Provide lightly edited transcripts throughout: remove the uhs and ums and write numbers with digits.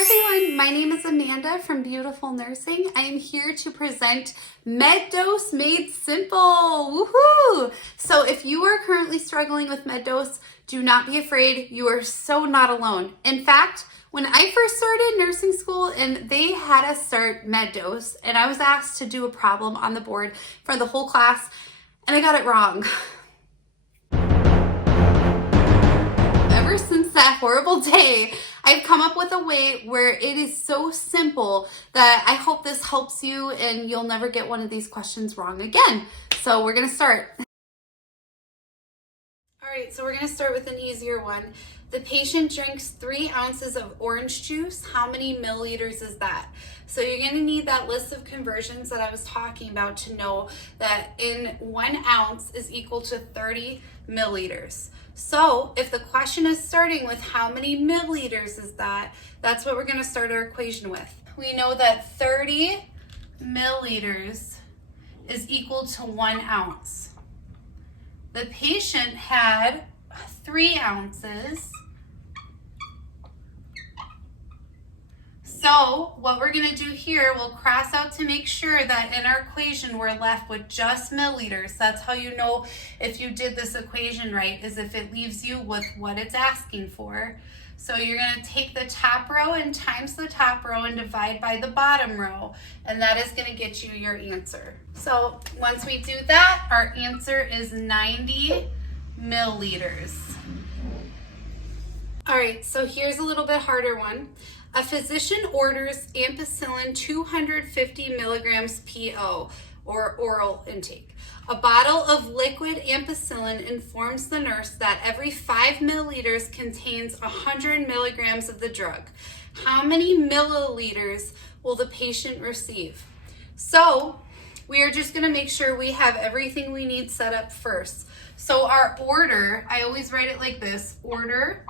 Hi everyone, my name is Amanda from Beautiful Nursing. I am here to present MedDose Made Simple. Woohoo! So if you are currently struggling with MedDose, do not be afraid. You are so not alone. In fact, when I first started nursing school and they had us start MedDose, and I was asked to do a problem on the board for the whole class, and I got it wrong. Ever since that horrible day, I've come up with a way where it is so simple that I hope this helps you and you'll never get one of these questions wrong again. So we're gonna start. All right, so we're gonna start with an easier one. The patient drinks 3 ounces of orange juice. How many milliliters is that? So you're gonna need that list of conversions that I was talking about to know that in 1 ounce is equal to 30 milliliters. So if the question is starting with how many milliliters is that, that's what we're gonna start our equation with. We know that 30 milliliters is equal to 1 ounce. The patient had 3 ounces. So what we're gonna do here, we'll cross out to make sure that in our equation we're left with just milliliters. That's how you know if you did this equation right, is if it leaves you with what it's asking for. So you're gonna take the top row and times the top row and divide by the bottom row, and that is gonna get you your answer. So once we do that, our answer is 90 milliliters. All right, so here's a little bit harder one. A physician orders ampicillin 250 milligrams PO, or oral intake. A bottle of liquid ampicillin informs the nurse that every 5 milliliters contains 100 milligrams of the drug. How many milliliters will the patient receive? So we are just gonna make sure we have everything we need set up first. So our order, I always write it like this, order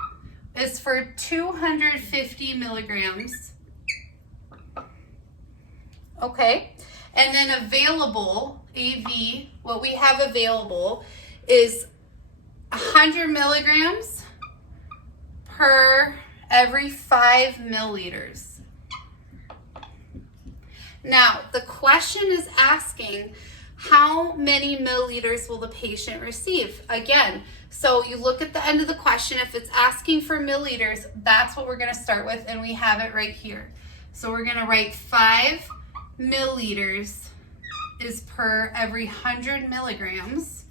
is for 250 milligrams. Okay, and then available, AV, what we have available is 100 milligrams per every 5 milliliters. Now, the question is asking how many milliliters will the patient receive? Again, so you look at the end of the question, if it's asking for milliliters, that's what we're gonna start with, and we have it right here. So we're gonna write 5 milliliters is per every 100 milligrams.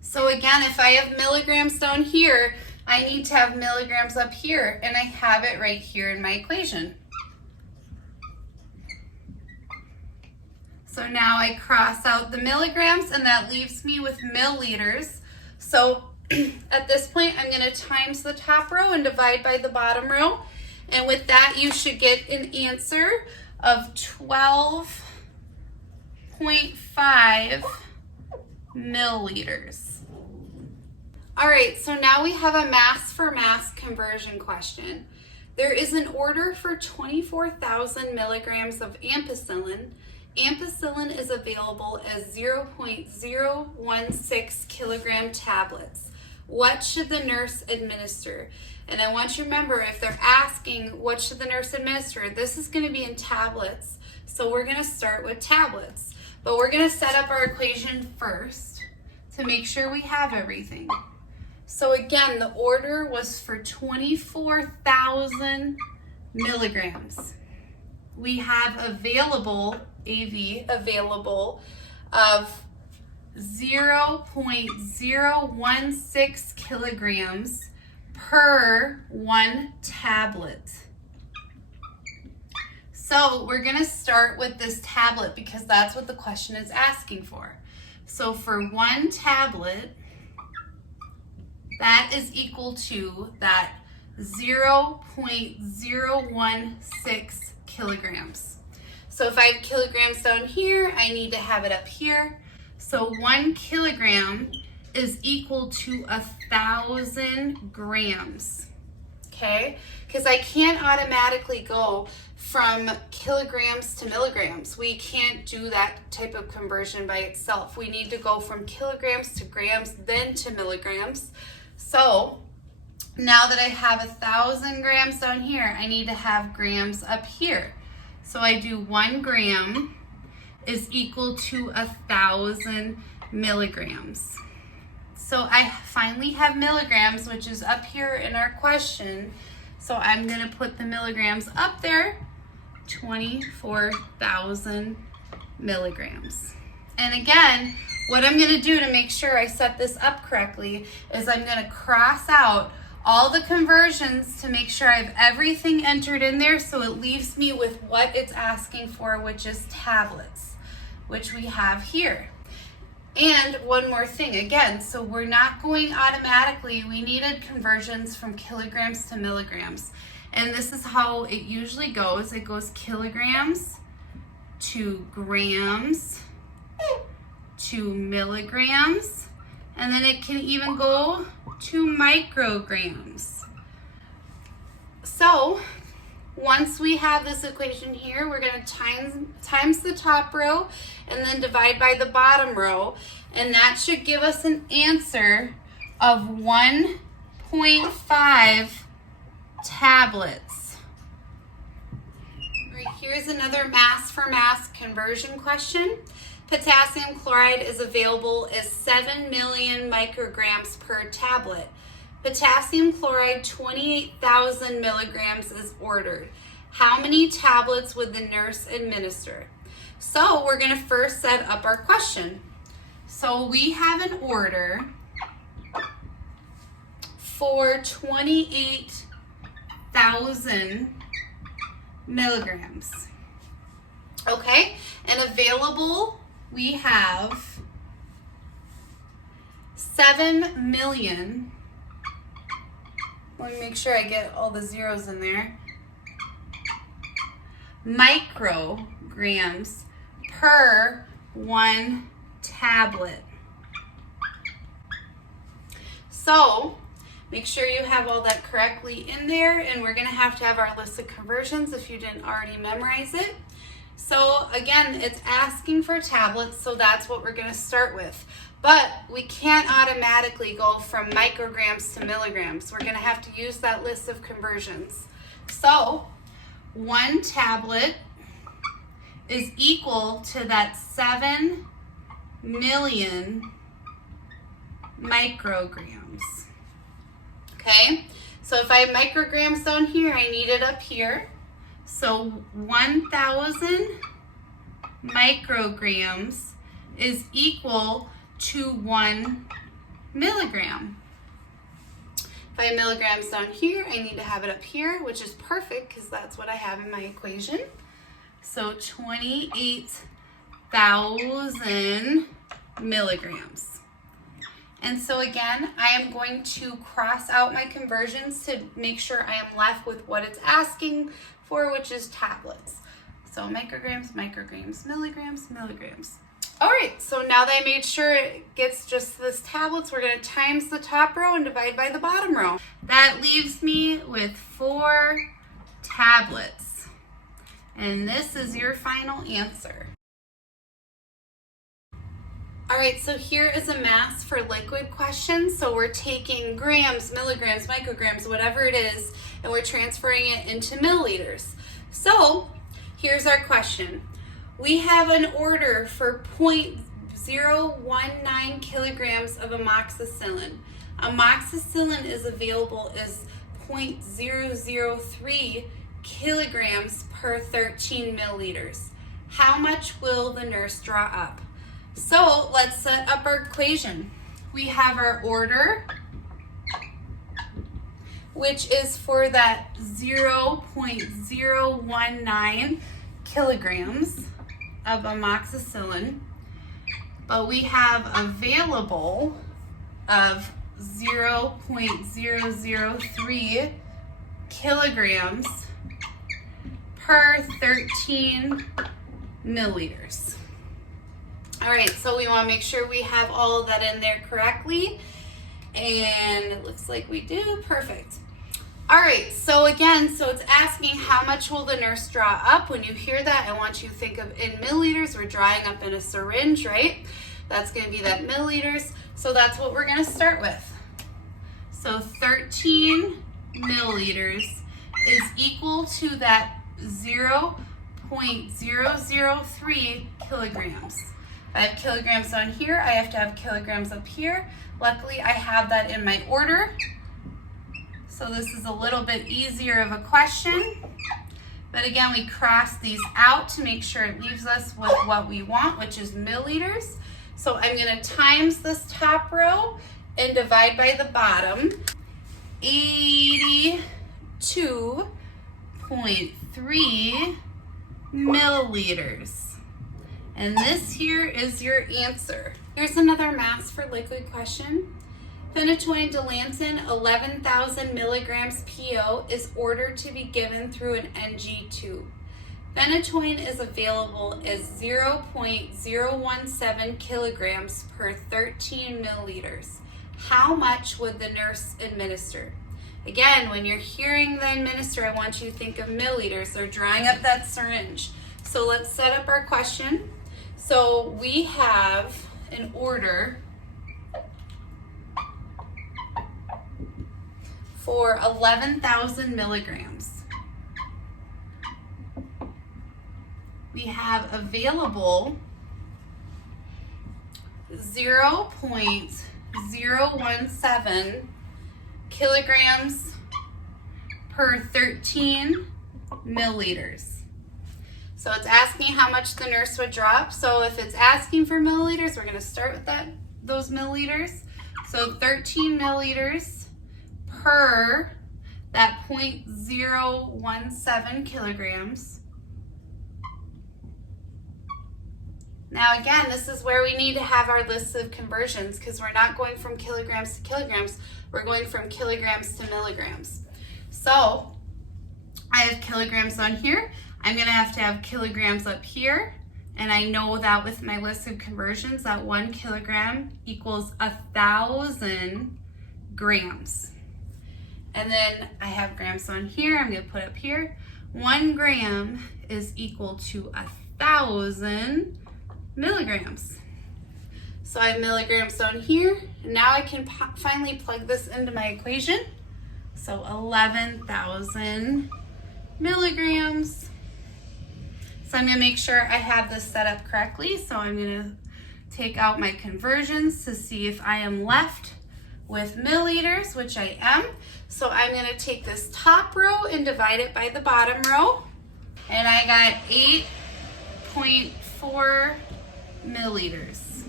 So again, if I have milligrams down here, I need to have milligrams up here, and I have it right here in my equation. So now I cross out the milligrams, and that leaves me with milliliters. So at this point, I'm gonna times the top row and divide by the bottom row. And with that, you should get an answer of 12.5 milliliters. All right, so now we have a mass for mass conversion question. There is an order for 24,000 milligrams of ampicillin. Ampicillin is available as 0.016 kilogram tablets. What should the nurse administer? And I want you to remember, if they're asking what should the nurse administer, this is going to be in tablets. So we're going to start with tablets. But we're going to set up our equation first to make sure we have everything. So again, the order was for 24,000 milligrams. We have available, AV, available of 0.016 kilograms per 1 tablet. So we're gonna start with this tablet because that's what the question is asking for. So for 1 tablet, that is equal to that 0.016 kilograms. So if I have kilograms down here, I need to have it up here. So 1 kilogram is equal to 1,000 grams, okay? Because I can't automatically go from kilograms to milligrams. We can't do that type of conversion by itself. We need to go from kilograms to grams, then to milligrams. So Now that I have 1,000 grams down here, I need to have grams up here. So I do 1 gram is equal to 1,000 milligrams. So I finally have milligrams, which is up here in our question. So I'm gonna put the milligrams up there, 24,000 milligrams. And again, what I'm gonna do to make sure I set this up correctly is I'm gonna cross out all the conversions to make sure I have everything entered in there so it leaves me with what it's asking for, which is tablets, which we have here. And one more thing, again, so we're not going automatically. We needed conversions from kilograms to milligrams. And this is how it usually goes. It goes kilograms to grams to milligrams, and then it can even go to micrograms. So once we have this equation here, we're going to times the top row and then divide by the bottom row, and that should give us an answer of 1.5 tablets. Right, here's another mass for mass conversion question. Potassium chloride is available as 7 million micrograms per tablet. Potassium chloride 28,000 milligrams is ordered. How many tablets would the nurse administer? So we're going to first set up our question. So we have an order for 28,000 milligrams. Okay, and available we have 7 million. Let me make sure I get all the zeros in there. Micrograms per 1 tablet. So make sure you have all that correctly in there, and we're going to have our list of conversions if you didn't already memorize it. So again, it's asking for tablets, so that's what we're going to start with. But we can't automatically go from micrograms to milligrams. We're going to have to use that list of conversions. So 1 tablet is equal to that 7 million micrograms. Okay, so if I have micrograms down here, I need it up here. So 1,000 micrograms is equal to 1 milligram. If I have milligrams down here, I need to have it up here, which is perfect because that's what I have in my equation. So 28,000 milligrams. And so again, I am going to cross out my conversions to make sure I am left with what it's asking for, which is tablets. So micrograms, micrograms, milligrams, milligrams. All right, so now that I made sure it gets just this tablets, we're going to times the top row and divide by the bottom row. That leaves me with 4 tablets. And this is your final answer. All right, so here is a mass for liquid question. So we're taking grams, milligrams, micrograms, whatever it is, and we're transferring it into milliliters. So here's our question. We have an order for 0.019 kilograms of amoxicillin. Amoxicillin is available as 0.003 kilograms per 13 milliliters. How much will the nurse draw up? So let's set up our equation. We have our order, which is for that 0.019 kilograms of amoxicillin, but we have available of 0.003 kilograms per 13 milliliters. All right, so we want to make sure we have all of that in there correctly, and it looks like we do. Perfect. All right, so again, so it's asking how much will the nurse draw up. When you hear that, I want you to think of in milliliters. We're drawing up in a syringe, right? That's going to be that milliliters. So that's what we're going to start with. So 13 milliliters is equal to that 0.003 kilograms. I have kilograms on here, I have to have kilograms up here. Luckily, I have that in my order. So this is a little bit easier of a question. But again, we cross these out to make sure it leaves us with what we want, which is milliliters. So I'm gonna times this top row and divide by the bottom. 82.3 milliliters. And this here is your answer. Here's another mass for liquid question. Phenytoin dilantin 11,000 milligrams PO is ordered to be given through an NG tube. Phenytoin is available as 0.017 kilograms per 13 milliliters. How much would the nurse administer? Again, when you're hearing the administer, I want you to think of milliliters. They're drawing up that syringe. So let's set up our question. So we have an order for 11,000 milligrams. We have available 0.017 kilograms per 13 milliliters. So it's asking how much the nurse would drop. So if it's asking for milliliters, we're going to start with those milliliters. So 13 milliliters per that 0.017 kilograms. Now again, this is where we need to have our list of conversions because we're not going from kilograms to kilograms, we're going from kilograms to milligrams. So I have kilograms on here. I'm gonna have to have kilograms up here. And I know that with my list of conversions, that 1 kilogram equals 1,000 grams. And then I have grams on here, I'm gonna put up here. 1 gram is equal to 1,000 milligrams. So I have milligrams down here, and now I can finally plug this into my equation. So 11,000 milligrams. So I'm gonna make sure I have this set up correctly. So I'm gonna take out my conversions to see if I am left with milliliters, which I am. So I'm gonna take this top row and divide it by the bottom row. And I got 8.4 milliliters.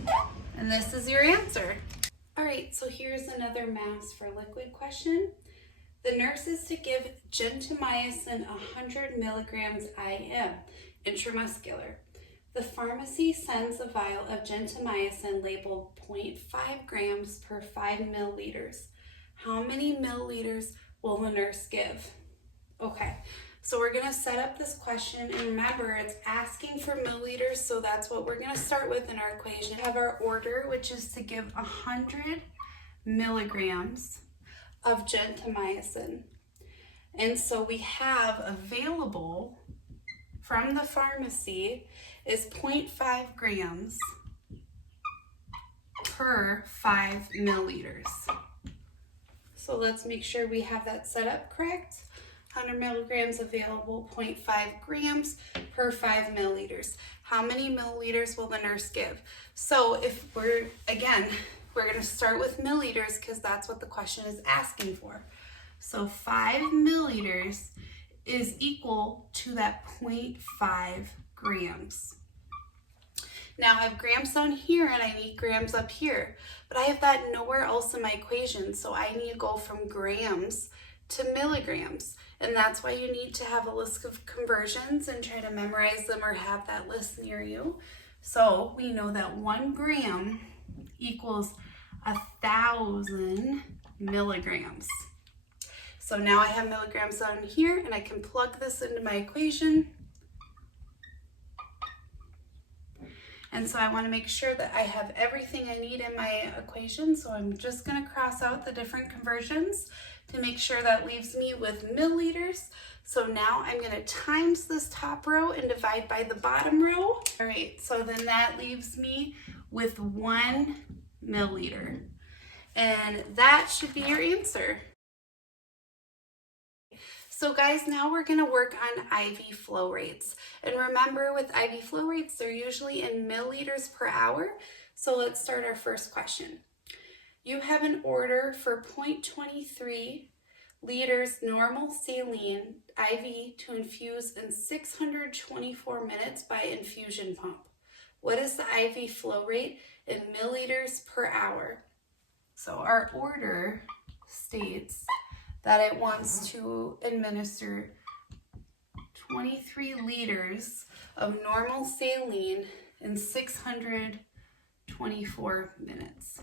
And this is your answer. All right, so here's another mass for liquid question. The nurse is to give gentamicin 100 milligrams IM, intramuscular. The pharmacy sends a vial of gentamicin labeled 0.5 grams per 5 milliliters. How many milliliters will the nurse give? Okay, so we're gonna set up this question, and remember it's asking for milliliters, so that's what we're gonna start with in our equation. We have our order, which is to give 100 milligrams of gentamicin. And so we have available from the pharmacy is 0.5 grams per 5 milliliters. So let's make sure we have that set up correct. 100 milligrams available, 0.5 grams per 5 milliliters. How many milliliters will the nurse give? So if we're gonna start with milliliters because that's what the question is asking for. So 5 milliliters is equal to that 0.5 grams. Now I have grams down here and I need grams up here, but I have that nowhere else in my equation, so I need to go from grams to milligrams. And that's why you need to have a list of conversions and try to memorize them or have that list near you. So we know that 1 gram equals 1,000 milligrams. So now I have milligrams down here and I can plug this into my equation. And so I want to make sure that I have everything I need in my equation. So I'm just going to cross out the different conversions to make sure that leaves me with milliliters. So now I'm going to times this top row and divide by the bottom row. All right, so then that leaves me with 1 milliliter. And that should be your answer. So guys, now we're going to work on IV flow rates. And remember, with IV flow rates, they're usually in milliliters per hour. So let's start our first question. You have an order for 0.23 liters normal saline IV to infuse in 624 minutes by infusion pump. What is the IV flow rate in milliliters per hour? So our order states that it wants to administer 23 liters of normal saline in 624 minutes.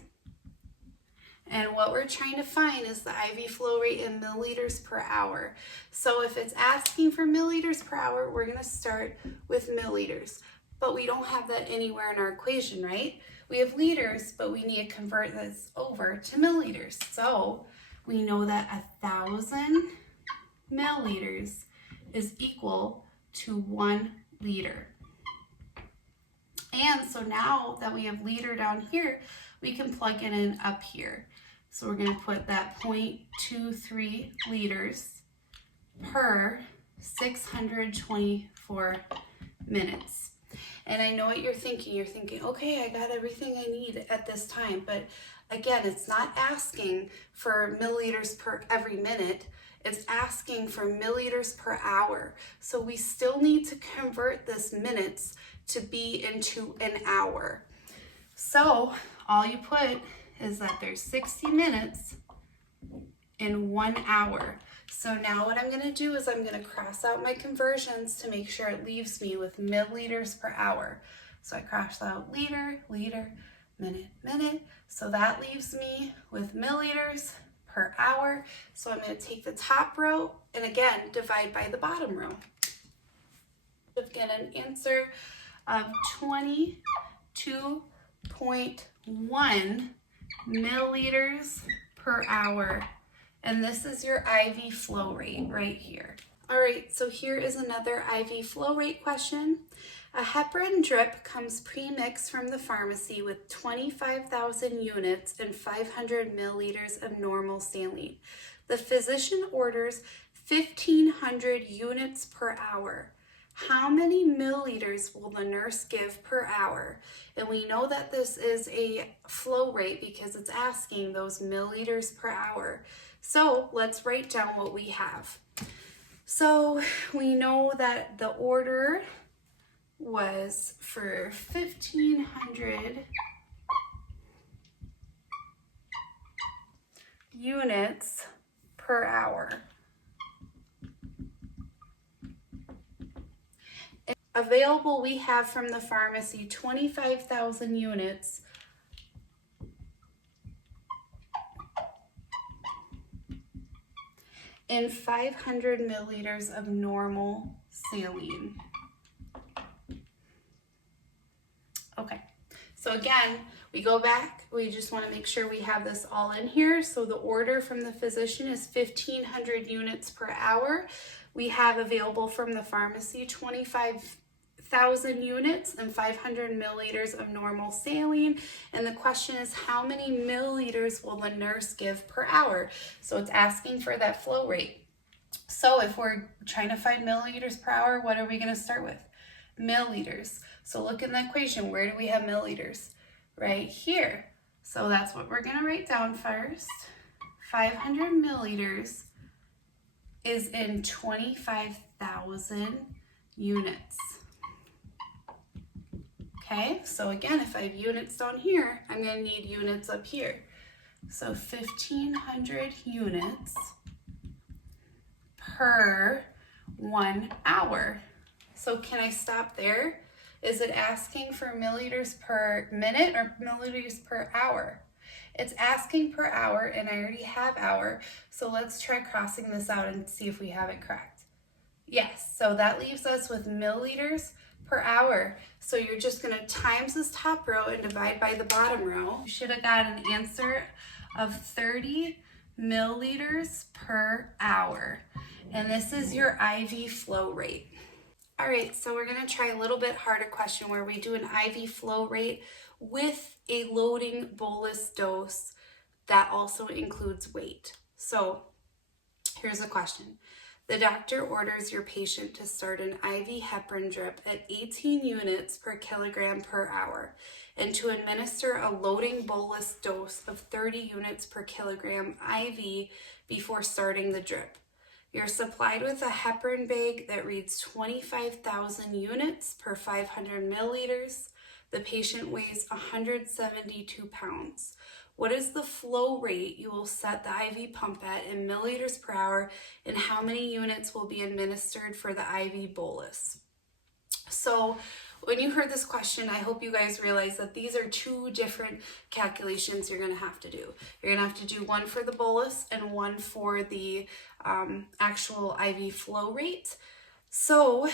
And what we're trying to find is the IV flow rate in milliliters per hour. So if it's asking for milliliters per hour, we're going to start with milliliters. But we don't have that anywhere in our equation, right? We have liters, but we need to convert this over to milliliters. So we know that 1,000 milliliters is equal to 1 liter. And so now that we have liter down here, we can plug it in up here. So we're going to put that 0.23 liters per 624 minutes. And I know what you're thinking. You're thinking, okay, I got everything I need at this time. But again, it's not asking for milliliters per every minute. It's asking for milliliters per hour. So we still need to convert this minutes to be into an hour. So all you put is that there's 60 minutes in 1 hour. So now what I'm going to do is I'm going to cross out my conversions to make sure it leaves me with milliliters per hour. So I cross out liter, liter, minute, minute. So that leaves me with milliliters per hour. So I'm going to take the top row and again divide by the bottom row. Get an answer of 22.1 milliliters per hour. And this is your IV flow rate right here. All right, so here is another IV flow rate question. A heparin drip comes pre-mixed from the pharmacy with 25,000 units and 500 milliliters of normal saline. The physician orders 1,500 units per hour. How many milliliters will the nurse give per hour? And we know that this is a flow rate because it's asking those milliliters per hour. So let's write down what we have. So we know that the order was for 1,500 units per hour. Available we have from the pharmacy 25,000 units and 500 milliliters of normal saline. Okay, so again, we go back, we just want to make sure we have this all in here. So the order from the physician is 1,500 units per hour. We have available from the pharmacy 25,000 units and 500 milliliters of normal saline. And the question is, how many milliliters will the nurse give per hour? So it's asking for that flow rate. So if we're trying to find milliliters per hour, what are we going to start with? Milliliters. So look in the equation. Where do we have milliliters? Right here. So that's what we're going to write down first. 500 milliliters is in 25,000 units. Okay, so again, if I have units down here, I'm going to need units up here. So 1,500 units per 1 hour. So can I stop there? Is it asking for milliliters per minute or milliliters per hour? It's asking per hour, and I already have hour. So let's try crossing this out and see if we have it correct. Yes, so that leaves us with milliliters per hour. So you're just going to times this top row and divide by the bottom row. You should have got an answer of 30 milliliters per hour. And this is your IV flow rate. All right, so we're going to try a little bit harder question where we do an IV flow rate with a loading bolus dose That also includes weight. So here's a question. The doctor orders your patient to start an IV heparin drip at 18 units per kilogram per hour and to administer a loading bolus dose of 30 units per kilogram IV before starting the drip. You're supplied with a heparin bag that reads 25,000 units per 500 milliliters. The patient weighs 172 pounds. What is the flow rate you will set the IV pump at in milliliters per hour, and how many units will be administered for the IV bolus? So when you heard this question, I hope you guys realize that these are two different calculations you're going to have to do. You're going to have to do one for the bolus and one for the actual IV flow rate. So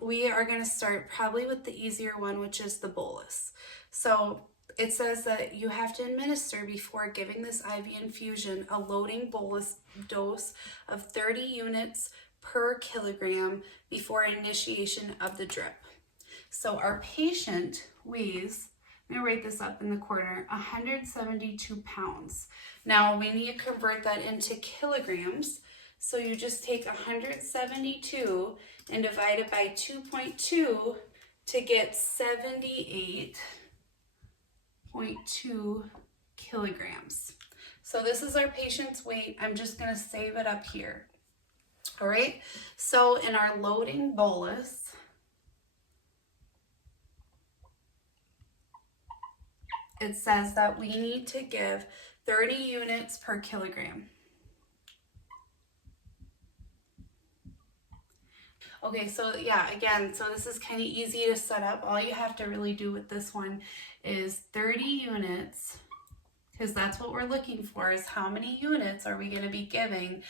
we are going to start probably with the easier one, which is the bolus. So it says that you have to administer before giving this IV infusion a loading bolus dose of 30 units per kilogram before initiation of the drip. So our patient weighs, I'm going to write this up in the corner, 172 pounds. Now we need to convert that into kilograms. So you just take 172 and divide it by 2.2 to get 78.2 kilograms. So this is our patient's weight. I'm just going to save it up here. All right. So in our loading bolus, it says that we need to give 30 units per kilogram. Okay, so yeah, again, so this is kind of easy to set up. All you have to really do with this one is 30 units, because that's what we're looking for, is how many units are we going to be giving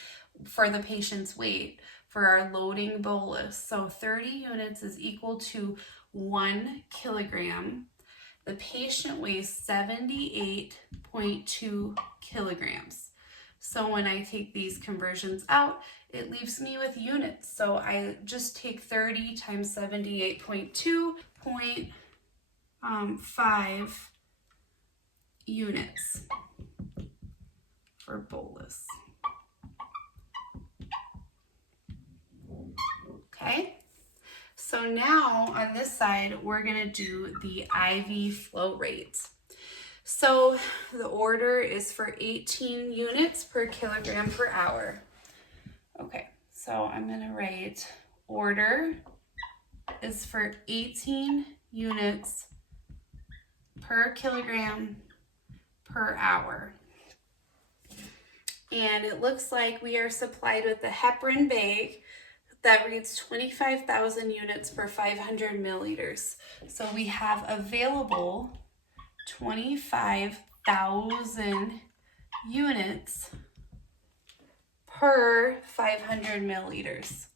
for the patient's weight for our loading bolus. So 30 units is equal to 1 kilogram. The patient weighs 78.2 kilograms. So when I take these conversions out, it leaves me with units. So I just take 30 times 78.2.5 units for bolus. Okay. So now on this side, we're going to do the IV flow rates. So the order is for 18 units per kilogram per hour. Okay, so I'm going to write order is for 18 units per kilogram per hour. And it looks like we are supplied with the heparin bag that reads 25,000 units per 500 milliliters. So we have available 25,000 units per 500 milliliters.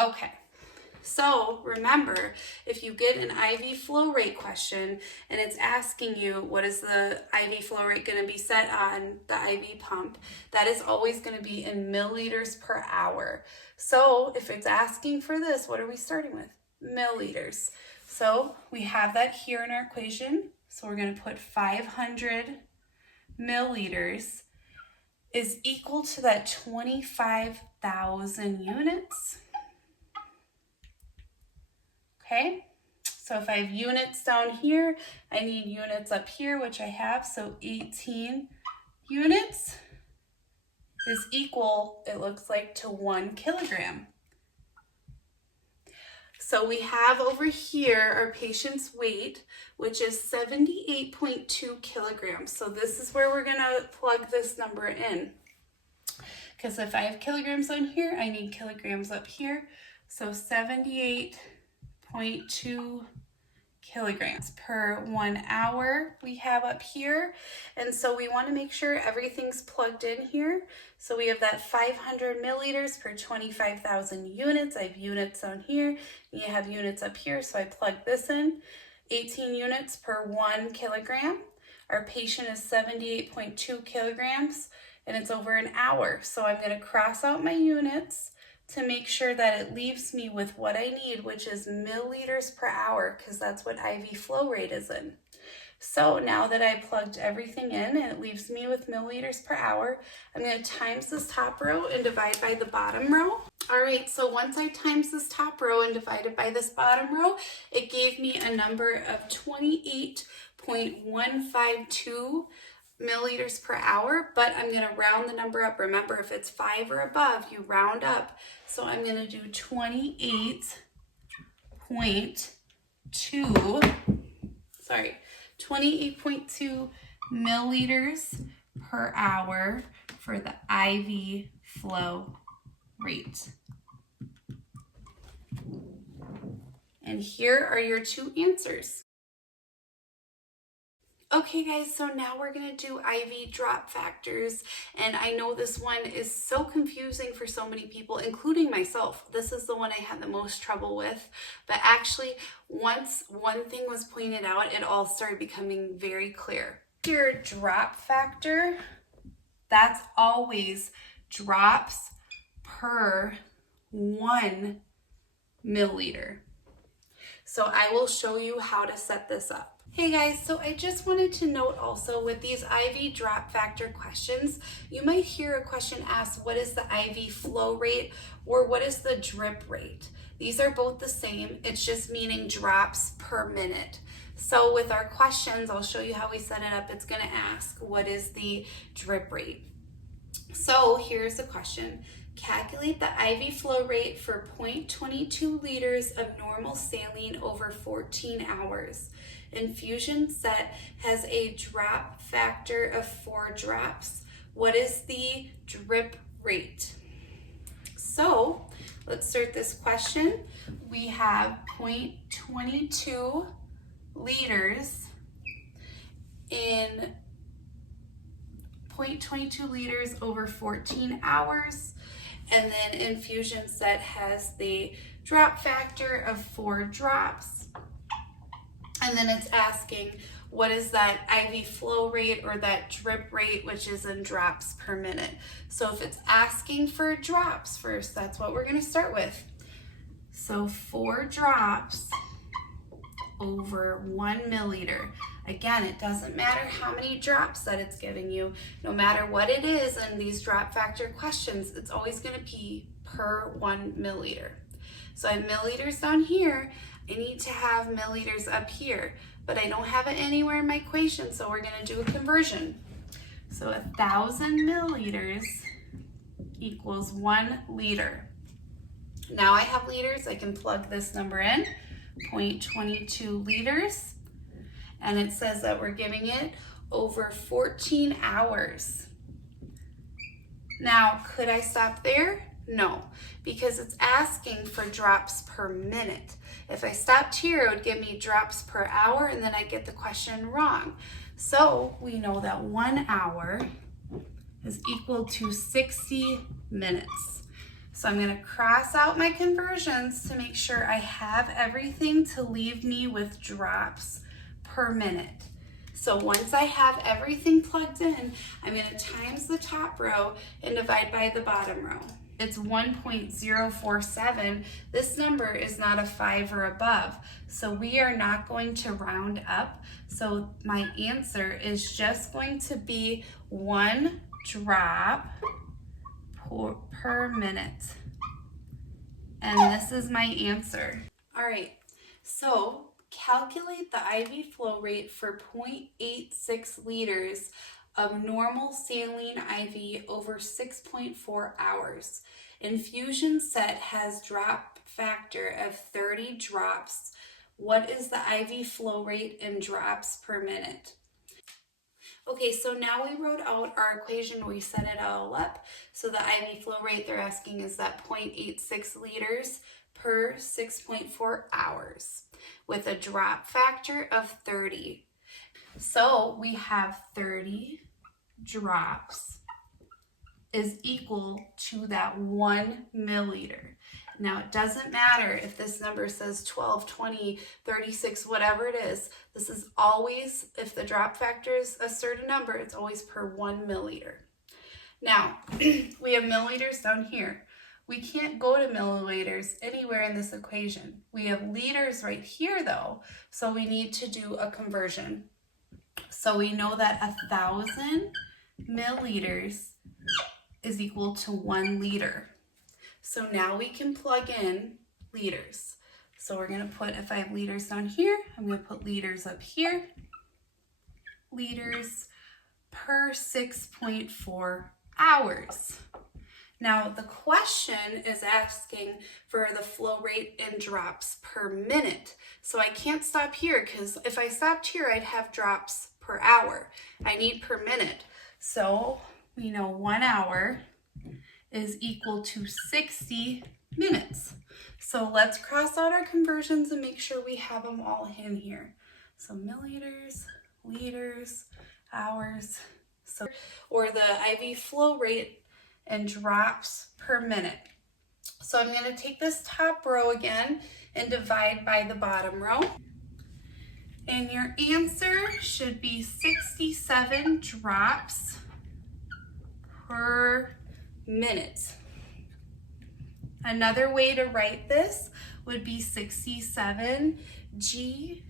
Okay, so remember, if you get an IV flow rate question and it's asking you what is the IV flow rate going to be set on the IV pump, that is always going to be in milliliters per hour. So if it's asking for this, what are we starting with? Milliliters. So we have that here in our equation. So we're going to put 500 milliliters is equal to that 25,000 units. Okay, so if I have units down here, I need units up here, which I have. So 18 units is equal, it looks like, to 1 kilogram. So we have over here our patient's weight, which is 78.2 kilograms. So this is where we're going to plug this number in. Because if I have kilograms on here, I need kilograms up here. So 78.2 kilograms per 1 hour we have up here. And so we want to make sure everything's plugged in here. So we have that 500 milliliters per 25,000 units. I have units down here. You have units up here. So I plug this in. 18 units per 1 kilogram. Our patient is 78.2 kilograms and it's over an hour. So I'm going to cross out my units to make sure that it leaves me with what I need, which is milliliters per hour, because that's what IV flow rate is in. So now that I plugged everything in, it leaves me with milliliters per hour. I'm going to times this top row and divide by the bottom row. All right, so once I times this top row and divided by this bottom row, it gave me a number of 28.152 milliliters per hour, but I'm going to round the number up. Remember, if it's 5 or above, you round up. So I'm going to do 28.2 milliliters per hour for the IV flow rate. And here are your two answers. Okay guys, so now we're going to do IV drop factors, and I know this one is so confusing for so many people, including myself. This is the one I had the most trouble with, but actually once one thing was pointed out, it all started becoming very clear. Your drop factor, that's always drops per 1 milliliter. So I will show you how to set this up. Hey guys, so I just wanted to note also with these IV drop factor questions, you might hear a question asked, what is the IV flow rate or what is the drip rate? These are both the same, it's just meaning drops per minute. So with our questions, I'll show you how we set it up. It's gonna ask, what is the drip rate? So here's the question. Calculate the IV flow rate for 0.22 liters of normal saline over 14 hours. Infusion set has a drop factor of 4 drops. What is the drip rate? So let's start this question. We have 0.22 liters in 0.22 liters over 14 hours. And then infusion set has the drop factor of 4 drops. And then it's asking, what is that IV flow rate or that drip rate, which is in drops per minute. So if it's asking for drops first, that's what we're gonna start with. So 4 drops over 1 milliliter. Again, it doesn't matter how many drops that it's giving you. No matter what it is in these drop factor questions, it's always going to be per 1 milliliter. So I have milliliters down here. I need to have milliliters up here, but I don't have it anywhere in my equation, so we're going to do a conversion. So 1,000 milliliters equals 1 liter. Now I have liters, I can plug this number in, 0.22 liters. And it says that we're giving it over 14 hours. Now, could I stop there? No, because it's asking for drops per minute. If I stopped here, it would give me drops per hour, and then I get the question wrong. So we know that 1 hour is equal to 60 minutes. So I'm going to cross out my conversions to make sure I have everything to leave me with drops per minute. So once I have everything plugged in, I'm going to times the top row and divide by the bottom row. It's 1.047. This number is not a 5 or above, so we are not going to round up. So my answer is just going to be 1 drop per minute. And this is my answer. All right, so calculate the IV flow rate for 0.86 liters of normal saline IV over 6.4 hours. Infusion set has drop factor of 30 drops. What is the IV flow rate in drops per minute? Okay, so now we wrote out our equation, we set it all up. So the IV flow rate they're asking is that 0.86 liters per 6.4 hours with a drop factor of 30. So we have 30 drops is equal to that 1 milliliter. Now it doesn't matter if this number says 12, 20, 36, whatever it is. This is always, if the drop factor is a certain number, it's always per 1 milliliter. Now, we have milliliters down here. We can't go to milliliters anywhere in this equation. We have liters right here though, so we need to do a conversion. So we know that 1,000 milliliters is equal to 1 liter. So now we can plug in liters. So we're going to put, if I have liters down here, I'm going to put liters up here. Liters per 6.4 hours. Now the question is asking for the flow rate in drops per minute. So I can't stop here because if I stopped here, I'd have drops per hour. I need per minute. So we know 1 hour is equal to 60 minutes. So let's cross out our conversions and make sure we have them all in here. So milliliters, liters, hours, so, or the IV flow rate in drops per minute. So I'm going to take this top row again and divide by the bottom row. And your answer should be 67 drops per minute. Another way to write this would be 67 GTTS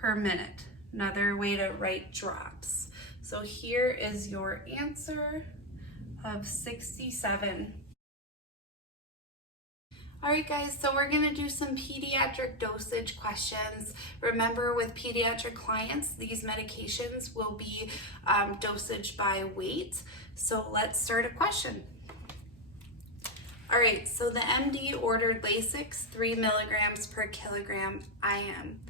per minute. Another way to write drops. So here is your answer of 67. All right, guys, so we're going to do some pediatric dosage questions. Remember, with pediatric clients, these medications will be dosage by weight. So let's start a question. All right, so the MD ordered Lasix 3 milligrams per kilogram IM.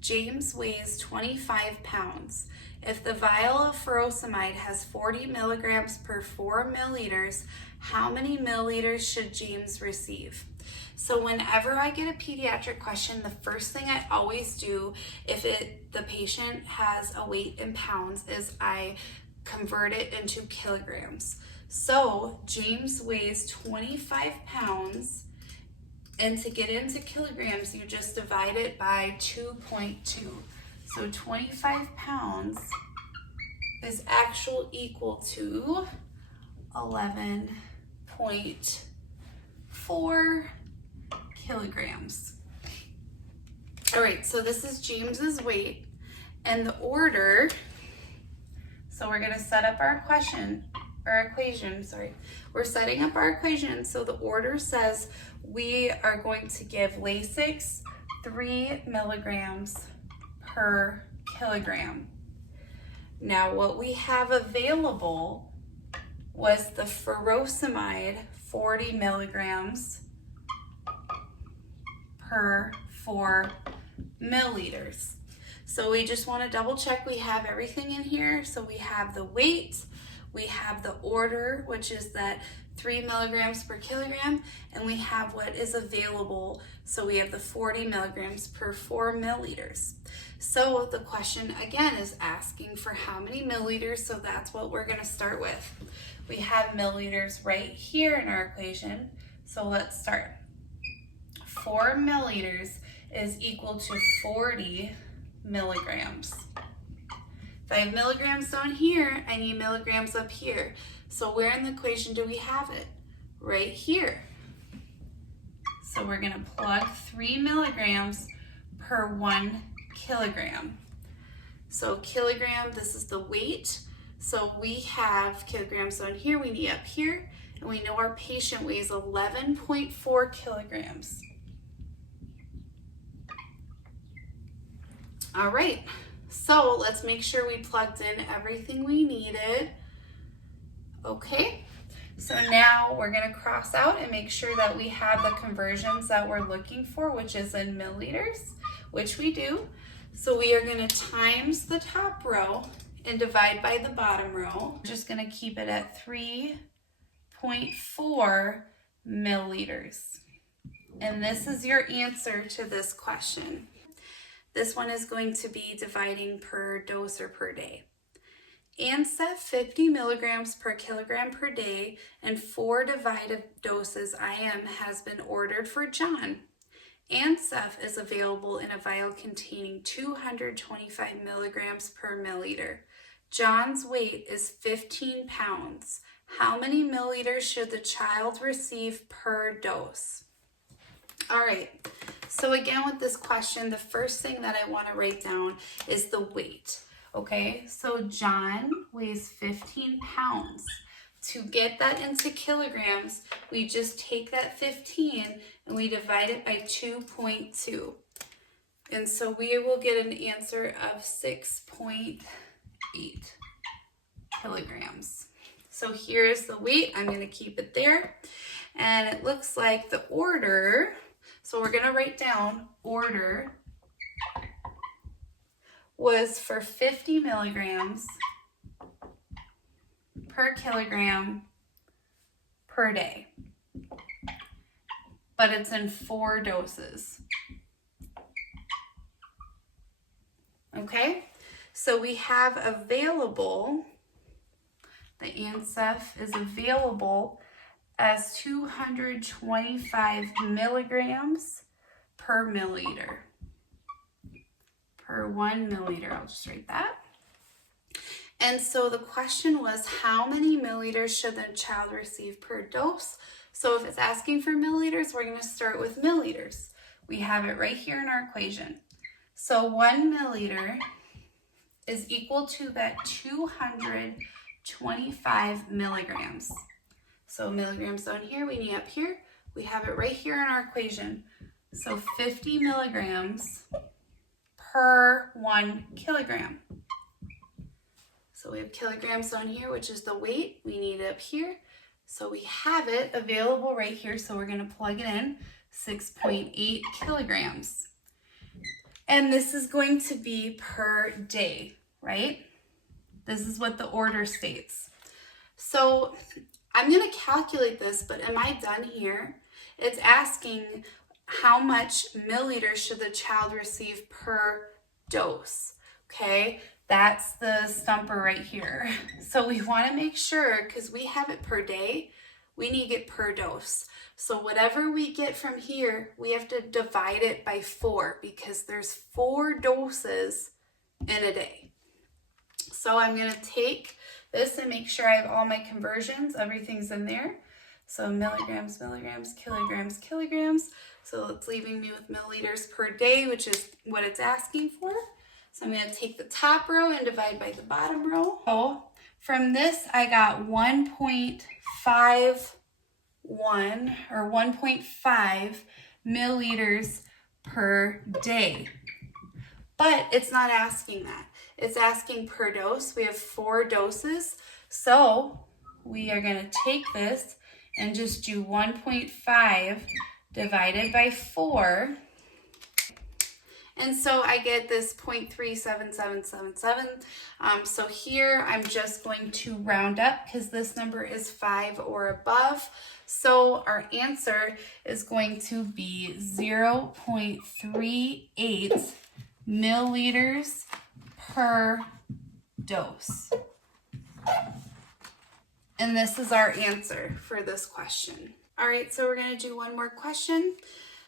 James weighs 25 pounds. If the vial of furosemide has 40 milligrams per 4 milliliters, how many milliliters should James receive? So whenever I get a pediatric question, the first thing I always do, if the patient has a weight in pounds, is I convert it into kilograms. So James weighs 25 pounds. And to get into kilograms, you just divide it by 2.2. So 25 pounds is actually equal to 11.4 kilograms. All right, so this is James's weight and the order. So we're gonna set up our equation. We're setting up our equation. So the order says we are going to give Lasix 3 milligrams per kilogram. Now what we have available was the furosemide 40 milligrams per 4 milliliters. So we just want to double check we have everything in here. So we have the weight, we have the order, which is that 3 milligrams per kilogram, and we have what is available. So we have the 40 milligrams per 4 milliliters. So the question again is asking for how many milliliters, so that's what we're going to start with. We have milliliters right here in our equation, so let's start. 4 milliliters is equal to 40 milligrams. If I have milligrams down here, I need milligrams up here. So where in the equation do we have it? Right here. So we're going to plug 3 milligrams per 1 kilogram. So kilogram, this is the weight. So we have kilograms down here, we need up here, and we know our patient weighs 11.4 kilograms. All right, so let's make sure we plugged in everything we needed. Okay, so now we're going to cross out and make sure that we have the conversions that we're looking for, which is in milliliters, which we do. So we are going to times the top row and divide by the bottom row. We're just going to keep it at 3.4 milliliters. And this is your answer to this question. This one is going to be dividing per dose or per day. Ansef 50 milligrams per kilogram per day and 4 divided doses IM has been ordered for John. Ansef is available in a vial containing 225 milligrams per milliliter. John's weight is 15 pounds. How many milliliters should the child receive per dose? All right, So again, with this question, the first thing that I want to write down is the weight. Okay, so John weighs 15 pounds. To get that into kilograms, we just take that 15 and we divide it by 2.2. And so we will get an answer of 6.8 kilograms. So here's the weight. I'm going to keep it there. And it looks like the order, so we're going to write down order was for 50 milligrams per kilogram per day. But it's in 4 doses. Okay, so we have available, the ANSEF is available as 225 milligrams per milliliter. Per 1 milliliter, I'll just write that. And so the question was, how many milliliters should the child receive per dose? So if it's asking for milliliters, we're going to start with milliliters. We have it right here in our equation. So 1 milliliter is equal to that 225 milligrams. So milligrams down here, we need up here. We have it right here in our equation. So 50 milligrams per 1 kilogram. So we have kilograms down here, which is the weight. We need it up here. So we have it available right here. So we're going to plug it in, 6.8 kilograms. And this is going to be per day, right? This is what the order states. So I'm going to calculate this, but am I done here? It's asking how much milliliters should the child receive per dose, okay? That's the stumper right here. So we want to make sure, because we have it per day, we need to get per dose. So whatever we get from here, we have to divide it by 4 because there's 4 doses in a day. So I'm going to take this and make sure I have all my conversions. Everything's in there. So milligrams, milligrams, kilograms, kilograms. So it's leaving me with milliliters per day, which is what it's asking for. So I'm going to take the top row and divide by the bottom row. So from this, I got 1.51 or 1.5 milliliters per day. But it's not asking that. It's asking per dose. We have 4 doses. So we are going to take this and just do 1.5 divided by 4. And so I get this 0.37777. So here I'm just going to round up because this number is 5 or above. So our answer is going to be 0.38 milliliters per dose. And this is our answer for this question. All right, so we're going to do one more question.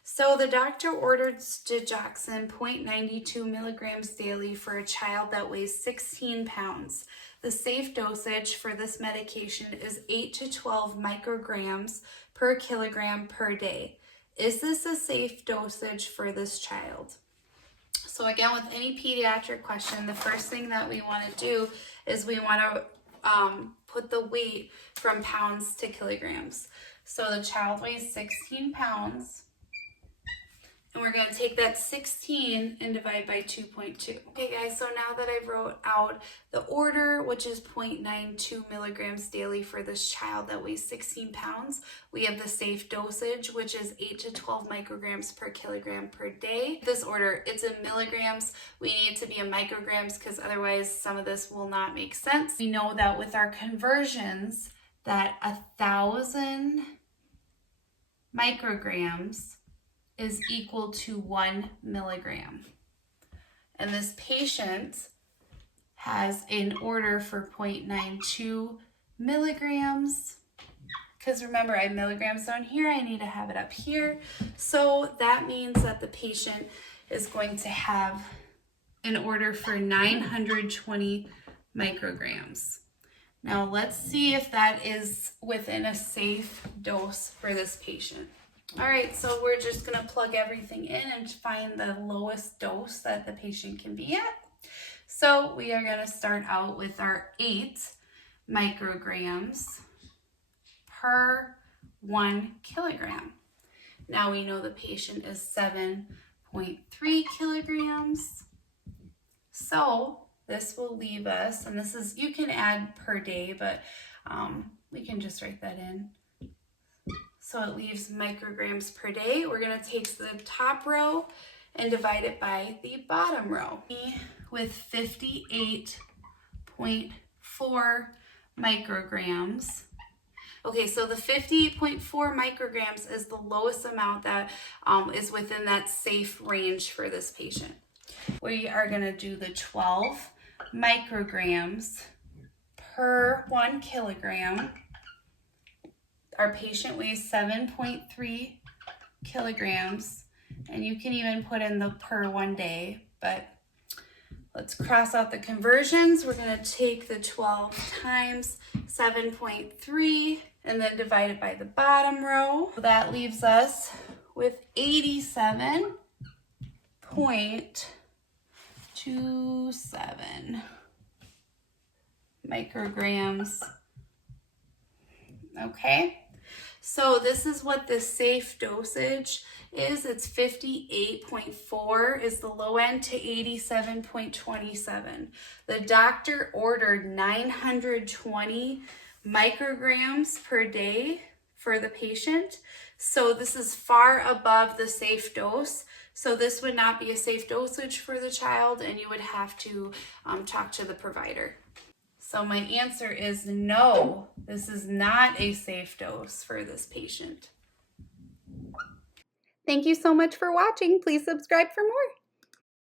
So the doctor ordered digoxin 0.92 milligrams daily for a child that weighs 16 pounds. The safe dosage for this medication is 8 to 12 micrograms per kilogram per day. Is this a safe dosage for this child? So again, with any pediatric question, the first thing that we want to do is we want to put the weight from pounds to kilograms. So the child weighs 16 pounds. And we're going to take that 16 and divide by 2.2. Okay guys, so now that I wrote out the order, which is 0.92 milligrams daily for this child that weighs 16 pounds, we have the safe dosage, which is 8 to 12 micrograms per kilogram per day. This order, it's in milligrams. We need it to be in micrograms because otherwise some of this will not make sense. We know that with our conversions that 1,000 micrograms is equal to 1 milligram. And this patient has an order for 0.92 milligrams. Because remember, I have milligrams down here, I need to have it up here. So that means that the patient is going to have an order for 920 micrograms. Now let's see if that is within a safe dose for this patient. All right, so we're just gonna plug everything in and find the lowest dose that the patient can be at. So we are gonna start out with our 8 micrograms per 1 kilogram. Now we know the patient is 7.3 kilograms. So this will leave us, and this is, you can add per day, but we can just write that in. So it leaves micrograms per day. We're gonna take the top row and divide it by the bottom row. With 58.4 micrograms. Okay, so the 58.4 micrograms is the lowest amount that is within that safe range for this patient. We are gonna do the 12 micrograms per 1 kilogram. Our patient weighs 7.3 kilograms, and you can even put in the per 1 day, but let's cross out the conversions. We're gonna take the 12 times 7.3 and then divide it by the bottom row. That leaves us with 87.27 micrograms. Okay, so this is what the safe dosage is. It's 58.4 is the low end to 87.27. The doctor ordered 920 micrograms per day for the patient. So this is far above the safe dose. So this would not be a safe dosage for the child, and you would have to talk to the provider. So my answer is no, this is not a safe dose for this patient. Thank you so much for watching. Please subscribe for more.